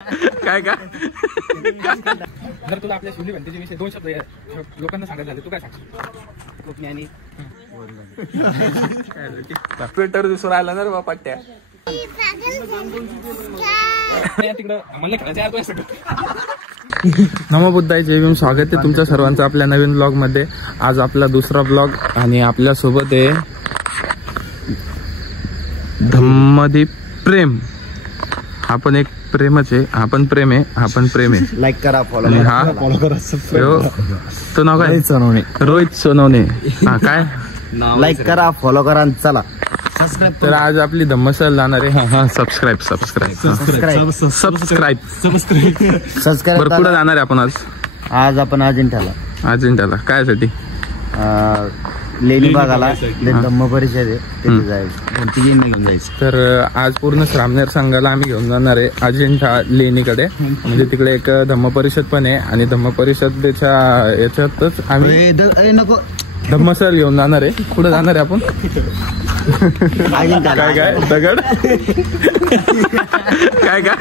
काय का जर तुला आपल्या शिवली घंटेच्या विषयी 2 शब्द लोकांना सांगायला झाले तू काय सांगशील? खूप ज्ञानी ट्विटर दिसून राहिला ना रे बा पट्ट्या तिकडं आम्हाला खेळायचं सगळं. नमो बुद्धाय जय भीम. स्वागत आहे तुमच्या सर्वांचं आपल्या नवीन ब्लॉग मध्ये. आज आपला दुसरा ब्लॉग आणि आपल्या सोबत आहे धम्मदीप प्रेम. हा पण एक प्रेमच आहे. हा पण प्रेम आहे. हा पण प्रेम आहे. लाईक करा, फॉलो करा. तो नाव काय? रोहित सोनवणे. हा काय? लाईक करा, फॉलो करा आणि चला. तर आज आपली धम्मसल जाणार आहे. हा सबस्क्राईब बरं कुठं जाणार आहे आपण आज आपण अजिंठ्याला काय साठी? लेणी भागाला धम्म परिषद आहे तिथे जायचं. तर आज पूर्ण श्रामनेर संघाला आम्ही घेऊन जाणार आहे अजिंठा लेणीकडे. म्हणजे तिकडे एक धम्म परिषद पण आहे आणि धम्म परिषदेच्या याच्यातच आम्ही नको धम्मसल घेऊन जाणार आहे. कुठं जाणार आहे आपण? काय काय दगड काय काय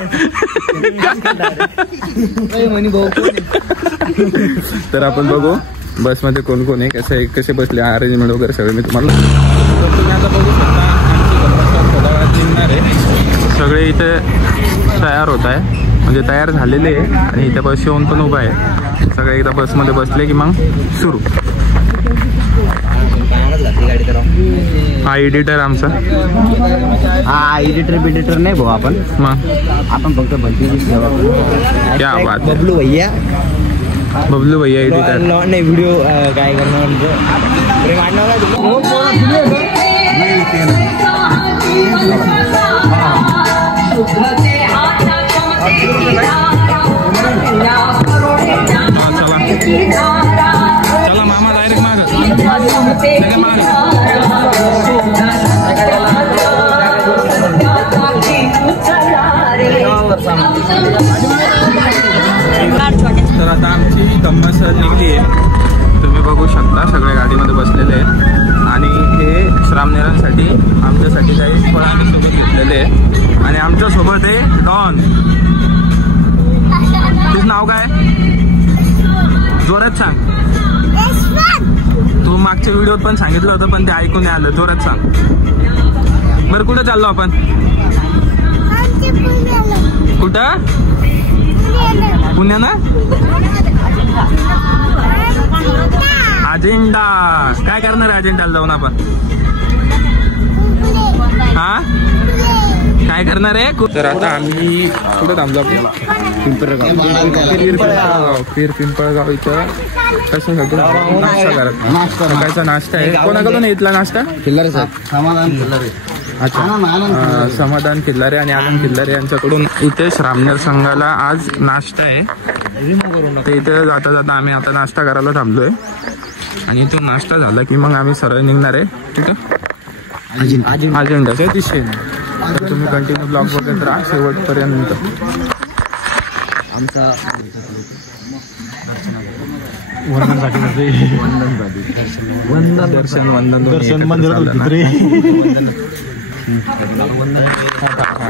तर आपण बघू बसमध्ये कोण कोण आहे, कसे बसले, अरेंजमेंट वगैरे सगळे मी तुम्हाला तुम्ही आता बघू शकता. थोडा वेळात निघणार आहे. सगळे इथे तयार होत आहे, म्हणजे तयार झालेले आहे आणि इथे बस येऊन पण उभा आहे. सगळे एकदा बसमध्ये बसले की मग सुरू. हा एडिटर आमचा. हा एडिटर नाही भाऊ आपण फक्त भलती क्या बात. बबलू भैया एडिटर नाही. व्हिडिओ काय करणार चला मामा डायरेक्ट माग तर आता आमची धम्मसल निघली आहे. तुम्ही बघू शकता सगळे गाडीमध्ये बसलेले आहेत आणि हे श्रामनेरांसाठी आमच्यासाठी काही फळ आम्ही सोबत घेतलेले आहे. आणि आमच्या सोबत आहे डॉन. तुझं नाव काय? जोरात सांग. तू मागच्या व्हिडिओत पण सांगितलं होतं पण ते ऐकून नाही आलं. जोरात सांग. बरं कुठं चाललो आपण? कुठं? पुण्याला? अजिंठा. काय करणार आहे अजिंठाला जाऊन आपण? हा काय करणार आहे? तर आता आम्ही कुठं थांबलो आपण? पिंपळगाव इथं कशासाठी नाश्ता करत. सकाळचा नाश्ता आहे. कोणाकडून इथला नाश्ता? खिल्लारे साहेब. अच्छा समाधान खिल्लारे आणि आनंद खिल्लारे यांच्याकडून इथे श्रामनेर संघाला आज नाश्ता आहे. तर इथे जाता जाता आम्ही आता नाश्ता करायला थांबलोय आणि इथून नाश्ता झाला की मग आम्ही सरळ निघणार आहे तिथं अजिंठाच्या दिशेने. तर तुम्ही कंटिन्यू ब्लॉग बघत राहा शेवटपर्यंत. आमचा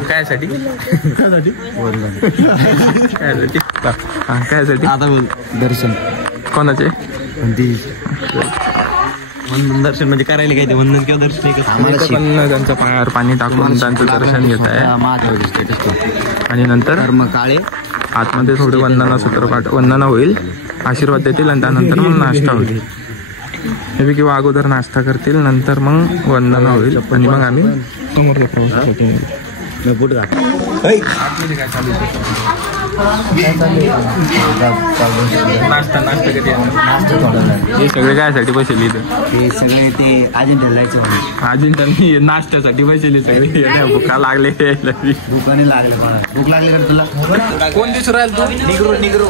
कायसाठी दर्शन कोणाचे? वंदन दर्शन म्हणजे करायला काय ते वंदन किंवा दर्शन पण त्यांच्या पायावर पाणी टाकून त्यांचं दर्शन घेत आहे आणि नंतर काळे आतमध्ये थोडे वंदना होईल, आशीर्वाद देतील आणि त्यानंतर मग नाश्ता होईल. हे किंवा अगोदर नाश्ता करतील नंतर मग वंदना होईल आणि मग आम्ही समोरच्या प्रवासासाठी नाश्ता कधी हे सगळे कायसाठी बसले इथं? ते सगळे ते अजिंठा नाश्त्यासाठी बसले सगळे. भुका लागले. भूक लागली का तुला? कोण दिसू राहील तू? निग्रो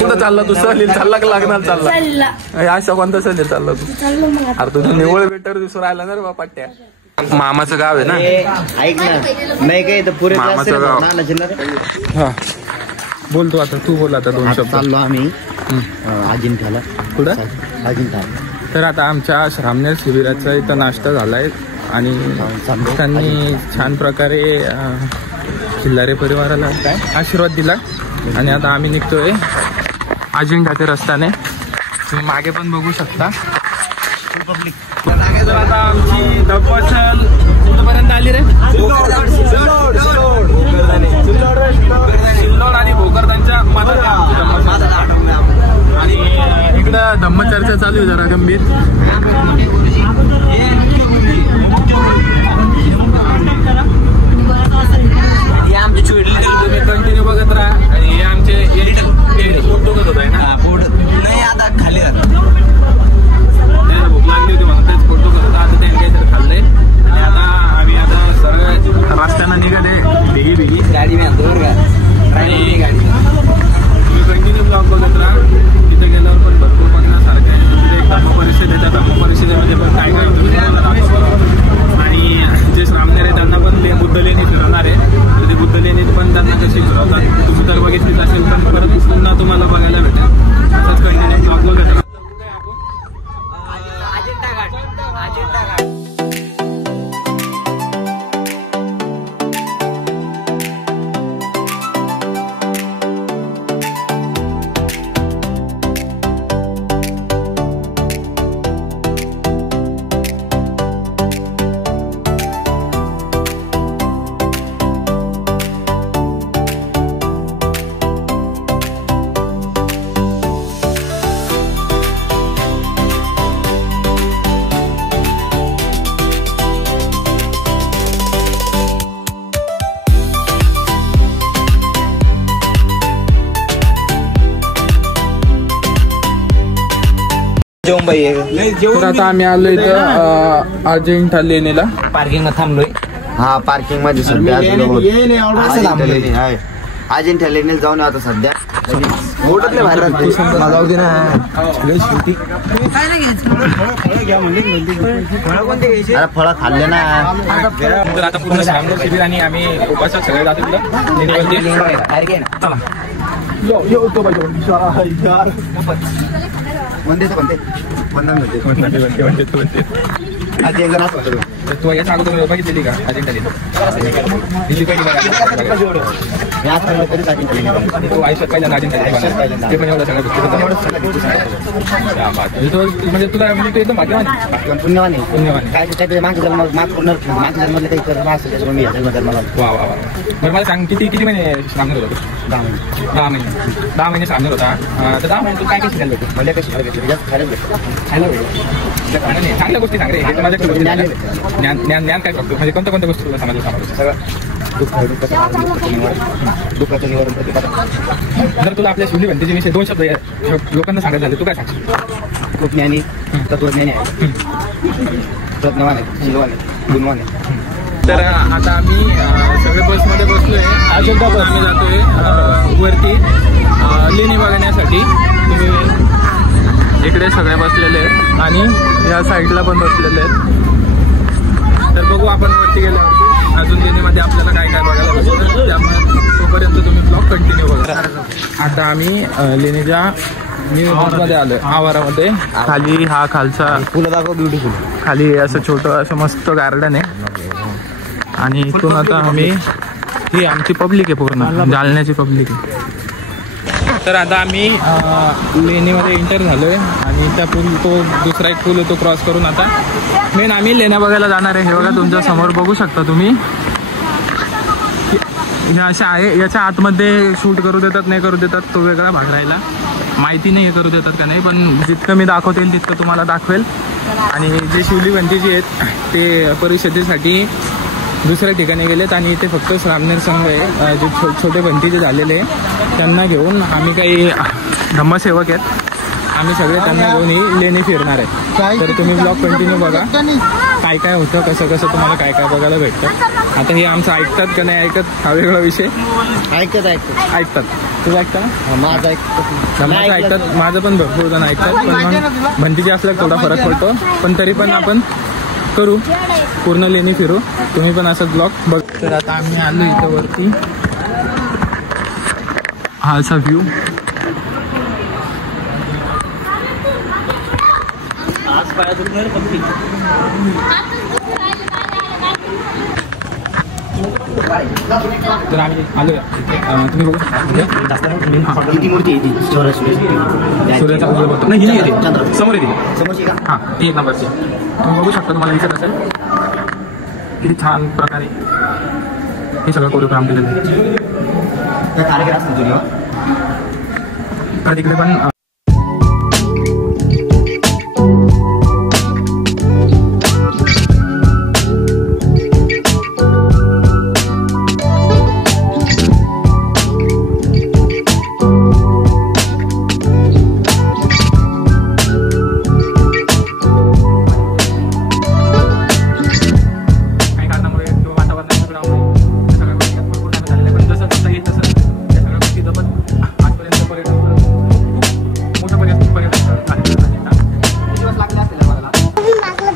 कुठं चालला तू? सहलील चालला का लागणार चालला? अशा कोणता सहलील चालला तू? अरे तुझं निवळ बेटर दिसू राहिला ना रे बा पट्ट्या. मामाचं गाव आहे ना? ऐक ना. नाही काय तर पुरे मामाचं गाव. हा बोलतो आता. तू बोल आता 2 शब्द. चाललो आम्ही अजिंठाला. कुठं? अजिंठा. तर आता आमच्या श्रामनेर शिबिराचा इथं नाश्ता झालाय आणि त्यांनी छान प्रकारे खिल्लारे परिवाराला काय आशीर्वाद दिला आणि आता आम्ही निघतोय अजिंठा ते रस्त्याने. तुम्ही मागे पण बघू शकता. तर आता आमची धपवसल कुठपर्यंत आली रे? शिल्लोड आणि भोकरदांच्या मधात आणि इकडं धम्मचर्चा चालू आहे जरा गंभीर. आमची तुम्ही कंटिन्यू बघत राहा. आणि हे आमचे पोट दुखत होत आहे ना, पोट नाही आता खाली भूक लागली होती म्हणून तेच पोट दुखत होता. आता त्यांनी काहीतरी खाल्लंय आणि आता आम्ही आता सरळ रस्त्यानं निघाले भेगी गाडी तुम्ही कंटिन्यू ब्लॉग बघत राहा. तिथे गेल्यावर पण भरपूर बघण्यासारखं आहे. तिथे एक धर्म परिषद आहे, त्या धर्म परिषदेमध्ये पण काय काय तुम्ही आणि जे श्रामनेर आहे त्यांना पण बुद्ध लेणी फिरवणार आहे. तर ते बुद्ध लेणीत पण त्यांना कशी फिरवतात तुम्ही तर बघितलीच असेल, पण परत पुन्हा तुम्हाला बघायला भेटेल. असंच कंटिन्यू ब्लॉग बघत राहा. तर आता आम्ही आलो इथं अजिंठा लेणीला. पार्किंग थांबलोय. हा पार्किंग मध्ये सध्या अजिंठा लेणीला जाऊन आता सध्या फळं खाल्ले ना. तर आता पूर्ण श्रामनेर शिबिर आणि आम्ही उपासक सगळे जातो तिकडं. तू याच्या अगोदर बघितलेली का अजिंठा लेणी? तू आयुष्यात पहिल्यांदा अजिंठा ते पण एवढं सगळं म्हणजे तुला म्हणजे तू एकदम भाग्यवान पुण्यवान वा वा. बरं मला सांग किती महिने श्रामनेर होतो? 10 महिने श्रामनेर होता. तर 10 महिने तू काय काय शिकायला भेटतो? म्हणजे काय शिकायला भेटतो? खायला भेटतो. चांगल्या गोष्टी सांग रे. ज्ञान काय बघतो म्हणजे कोणत्या गोष्टी तुला समाजाला सांभाळतो? सगळं दुःखाचं निवारण. जर तुला आपल्या शिवली भंतीचे विषय 2 शब्द लोकांना सांगायला झाले तू काय सांगशील? खूप ज्ञानी, तत्वज्ञानी आहे, रत्नवान आहे, शिलवान आहे, गुणवान आहे. तर आता आम्ही सगळे बसमध्ये बसलोय. अजिंठा बस आम्ही जातोय वरती लेणी बघण्यासाठी. तुम्ही इकडे सगळे बसलेले आहेत आणि या साईडला पण बसलेले आहेत. तर बघू आपण वरती गेल्यावरती अजून लेणीमध्ये आपल्याला काय काय बघायला भेटतं. त्यामुळे तोपर्यंत तुम्ही ब्लॉग कंटिन्यू बघा. आता आम्ही लेणीच्या मध्ये आलोय आवारामध्ये. खाली हा खालचा फुलं दाखव ब्युटिफुल. खाली असं छोटं असं मस्त गार्डन आहे आणि इथून आता आम्ही ही आमची पब्लिक आहे पूर्ण जालन्याची पब्लिक आहे. तर आता आम्ही लेणीमध्ये एंटर झालोय आणि त्या पूल तो दुसरा एक पूल आहे तो क्रॉस करून आता मेन आम्ही लेण्या बघायला जाणार आहे. हे बघा तुमच्या समोर बघू शकता तुम्ही. ह्या अशा आहे. याच्या आतमध्ये शूट करू देतात नाही करू देतात तो वेगळा भाग राहिला. माहिती नाही करू देतात का नाही, पण जितकं मी दाखवता येईल तितकं तुम्हाला दाखवेल. आणि जे शिवली भंतीजी आहेत ते परिषदेसाठी दुसऱ्या ठिकाणी गेलेत आणि इथे फक्त श्रामनेर संघ आहे जे छोटे भंतीचे झालेले त्यांना घेऊन आम्ही काही धम्मसेवक आहेत आम्ही सगळे त्यांना घेऊन ही लेणी फिरणार आहे. तर तुम्ही ब्लॉग कंटिन्यू बघा काय काय होतं कसं कसं तुम्हाला काय काय बघायला भेटतं. आता हे आमचं ऐकतात का नाही ऐकत हा वेगळा विषय. ऐकतात तुझं ऐकता ना? माझं ऐकतात. माझं पण भरपूर जण ऐकतात, पण मग भंतीची असल्यास थोडा फरक पडतो. पण तरी पण आपण करू पूर्ण लेणी फिरू. तुम्ही पण असं ब्लॉग बघ. तर आता आम्ही आलो इथं वरती. हा असा व्ह्यू. तर आम्ही आलो तुम्ही बघू किती मूर्ती येते सूर्याचा उदय बघतो नाही ही येते समोर येते हां ती एक नंबरची तुम्ही बघू शकता तुम्हाला दिसत असेल किती छान प्रकारे हे सगळं कोरिओग्राम केलेलं आहे कार्यक्रम असतो तुझ्या तर तिकडे पण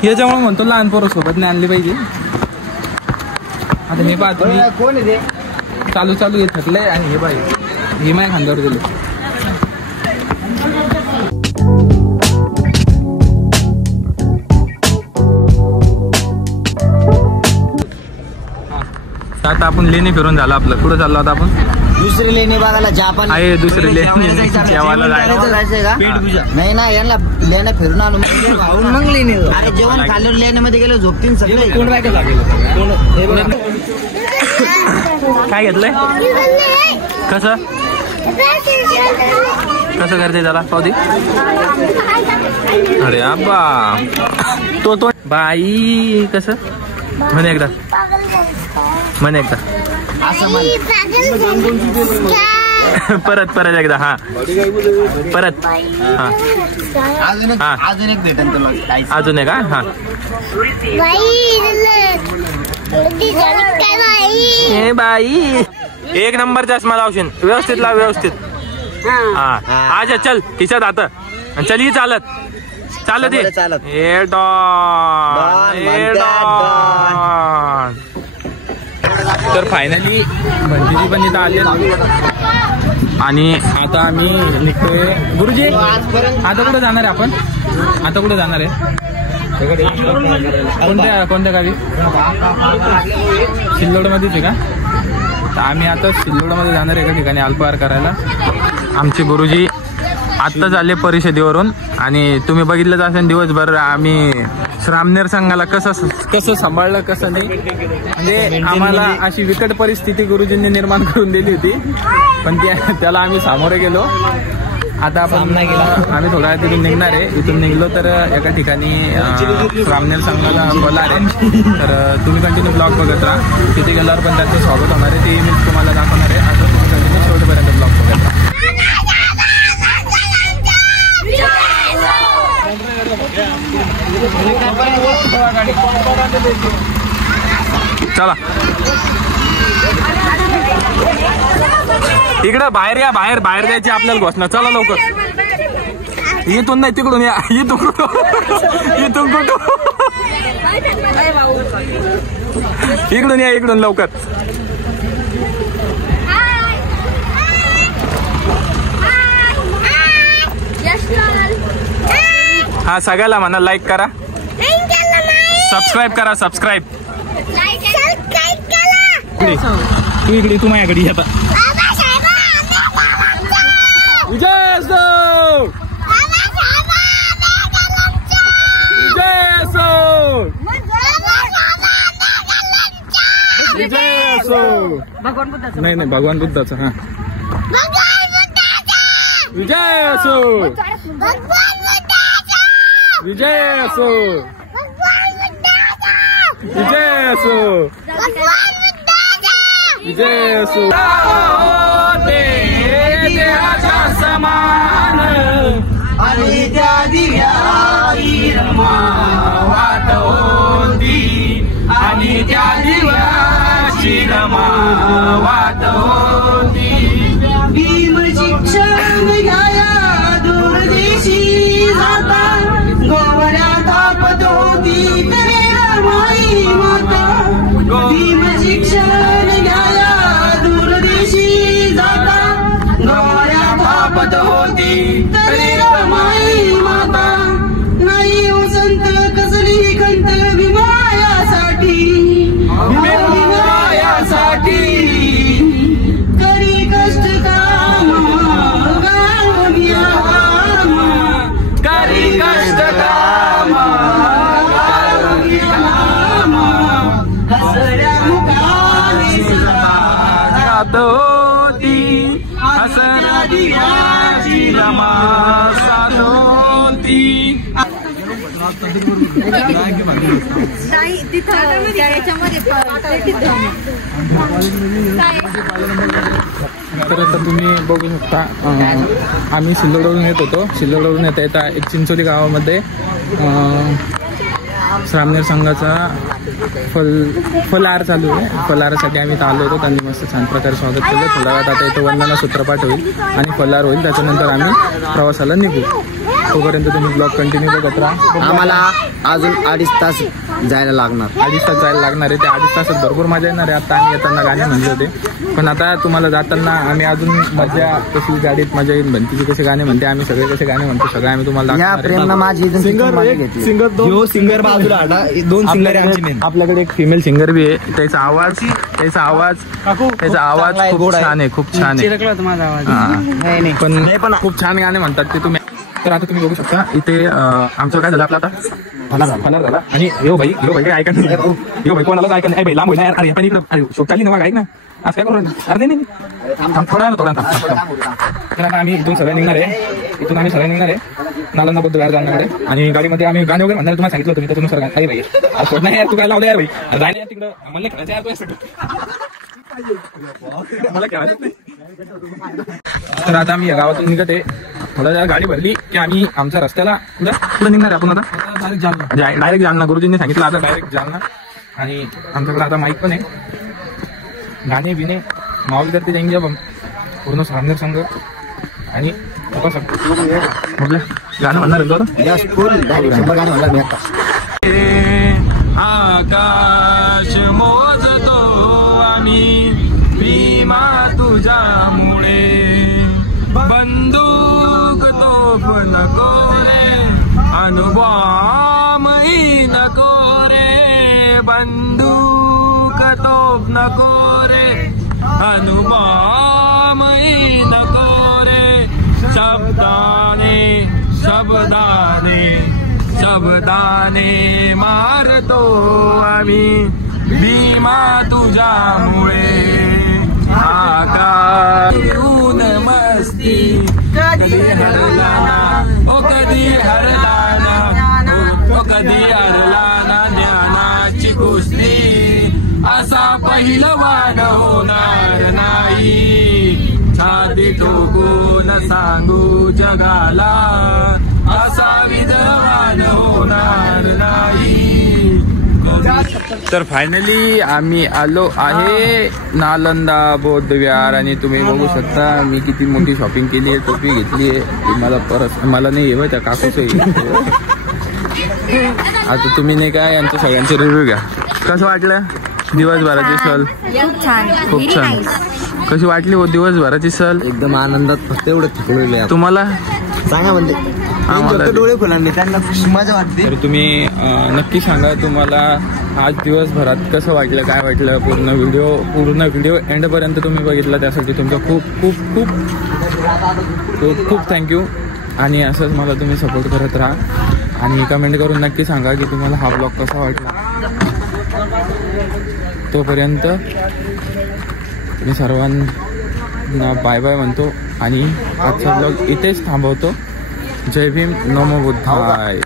याच्यामुळे म्हणतो लहान पोरं सोबत नाही आणली पाहिजे आता हे पाहतो कोण आहे चालू चालू हे थकलंय आणि हे पाहिजे हे माझ्या खांद्यावर दिले आता आपण लेणी फिरून झालं आपलं कुठं चाललो आता आपण दुसरी लेणी बघायला जापान आहे दुसरी लेणी जेवायला जायचंय का नाही ना यांना लेण्या फिरून आलो मग लेणी अरे जेवण खाल्ल्यावर लेण्यामध्ये गेलो झोपतीन सगळे काय घेतलंय कसं कसं करते त्याला पावती अरे आबा तो बाई कसं म्हणे एकदा म्हणे एकदा परत परत एकदा हा परत हा अजून एक भेटन तुला अजून एक हा हे बाई एक नंबर चष्मा लावशील व्यवस्थित लाव व्यवस्थित हा आज चल खिशात आता चल ही चालत चालत हे डॉन तर फायनली भंजीजी पण इथं आले आणि आता आम्ही निघतोय गुरुजी आता कुठे जाणार आहे आपण आता कुठे जाणार आहे कोणत्या गावी सिल्लोडमध्येच आहे का तर आम्ही आता सिल्लोडमध्ये जाणार आहे एका ठिकाणी अल्पहार करायला आमचे गुरुजी आत्ताच आले परिषदेवरून आणि तुम्ही बघितलंच असेल दिवसभर आम्ही श्रामनेर संघाला कसं सांभाळलं कसं नाही म्हणजे आम्हाला अशी विकट परिस्थिती गुरुजींनी निर्माण करून दिली होती पण त्याला आम्ही सामोरे गेलो आता आपण आम्ही थोडा वेळ तिथून निघणार आहे इथून निघलो तर एका ठिकाणी श्रामनेर संघाला बोलणार आहे तर तुम्ही कंटिन्यू ब्लॉग बघत राहा तिथे गेल्यावर पण त्यांचं स्वागत होणार आहे ते मी तुम्हाला दाखवणार आहे आता तुम्ही कंटिन्यू शेवटपर्यंत ब्लॉग बघत राहा चला इकडं बाहेर या बाहेर द्यायची आपल्याला घोषणा चला लवकर इथून नाही तिकडून या इथून कुठं इकडून या इकडून लवकर हा सगळ्याला म्हणा लाईक करा सबस्क्राईब करा सबस्क्राईब तू इकडे तू माझ्याकडे येता विजय असो विजय असो विजय असो नाही भगवान बुद्धाचा हा विजय असो विजय असो विजय असो विजय असो देहाचा समान आणि त्या दिव्याची रमावात होती आणि त्या दिव्याची रमावात होती भीम शिक्षण घ्याया दूरदेशी जाता गोवऱ्या तापत होती तरी रमाई माता भीम शिक्षण घ्याया दूरदेशी जाता गोवऱ्या तापत होती तरी रमाई माता नाही संत कसली खंत भीमायासाठी भीमायासाठी साथ होती असं दियाची रमा साथ होती. नाही तिथं त्याच्यामध्ये तर आता तुम्ही बघू शकता आम्ही सिल्लोडवरून येत होतो. सिल्लोडवरून येता येता एक चिंचोली गावामध्ये श्रामनेर संघाचा फलार चालू आहे. फलारासाठी आम्ही इथं आलो होतो. त्यांनी मस्त छान प्रकारे स्वागत केलं. थोड्या वेळात आता इथं वंदना सूत्रपाठ होईल आणि फलार होईल. त्याच्यानंतर आम्ही प्रवासाला निघू. तोपर्यंत तुम्ही ब्लॉग कंटिन्यू करत राहा. आम्हाला अजून 2.5 तास जायला लागणार. 2.5 तास जायला लागणार आहे. त्या 2.5 तासात भरपूर मजा येणार आहे. आता आम्ही येताना गाणे म्हणले होते, पण आता तुम्हाला जाताना आम्ही अजून मजा कशी गाडीत मजा येईल भंतीची कसे गाणे म्हणते, आम्ही सगळे कसे गाणे म्हणतो सगळं आम्ही तुम्हाला प्रेमना माझी सिंगर बाजूला 2 सिंगर आपल्याकडे एक फिमेल सिंगर बी आहे. त्याचा आवाज खूप छान आहे. खूप छान आहे. पण खूप छान गाणे म्हणतात ते तुम्ही. तर आता तुम्ही बघू शकता इथे आमचं काय झालं आपलं आता फलार झाला आणि यो भाई काय ऐका नाही. यो भाई कोणालाच ऐका नाही. लांब होईल. अरे पण इकडं अरे शोकाली नवा ऐक ना. आज काय करू अरे नाही थोडा. तर आता आम्ही इथून सगळ्या निघणार आहे. नालंदा बौद्ध विहार जाण्याकडे. आणि गाडीमध्ये आम्ही गाणे वगैरे म्हणणार तुम्हाला सांगितलं होतं मी. तर तुम्ही सर काही भाई सोड नाही यार. तू काय लावलं यार भाई. जाणे यार तिकडं म्हणलं खेळायचं यार मला खेळायचं नाही. तर आता आम्ही या गावातून निघत आहे. थोडा गाडी भरली की आम्ही आमच्या रस्त्याला कुठं निघणार आहे आपण आता. डायरेक्ट जालना. गुरुजींनी सांगितलं आता डायरेक्ट जालना. आणि आमच्याकडे आता माईक पण आहे. गाणे बिणे माऊली करते जाईन आपण पूर्ण श्रामनेर संघ. आणि म्हटलं गाणं म्हणणार आकाश मोजतो आम्ही भीमा तुझ्यामुळे. बंदूक तोफ नको रे अनुभवही नको रे. बंदूक तोफ नको रे अनुभवही नको रे. शब्दाने मारतो आम्ही भीमा तुझ्यामुळे. आकाश ऊन मस्ती कधी हरला ना. कधी हरला ना ज्ञानाची कुस्ती. असा पहिलवान होणार नाही. छाती ठोकून सांगू जगाला असा विद्वान होणार नाही. तर फायनली आम्ही आलो आहे नालंदा बौद्ध विहार. आणि तुम्ही बघू शकता मी किती मोठी शॉपिंग केली आहे. टोपी घेतली आहे. मला परत मला नाही येव त्या काकूचं. आता तुम्ही नाही काय यांच्या सगळ्यांचे रिव्ह्यू घ्या. कसं वाटलं दिवसभराची सहल. खूप छान. कशी वाटली हो दिवसभराची सहल. एकदम आनंदात. फक्त एवढं थकलेलं तुम्हाला सांगा म्हणजे डोळे फुलांनी त्यांना मजा वाटते. तर तुम्ही नक्की सांगा तुम्हाला आज दिवसभरात कसं वाटलं काय वाटलं. पूर्ण व्हिडिओ एंडपर्यंत तुम्ही बघितला त्यासाठी तुमचा खूप थँक्यू. आणि असंच मला तुम्ही सपोर्ट करत राहा. आणि कमेंट करून नक्की सांगा की तुम्हाला हा ब्लॉग कसा वाटला. तोपर्यंत मी सर्वांना बाय बाय म्हणतो आणि आजचा ब्लॉग इथेच थांबवतो. जय भीम. नमो बुद्धाय.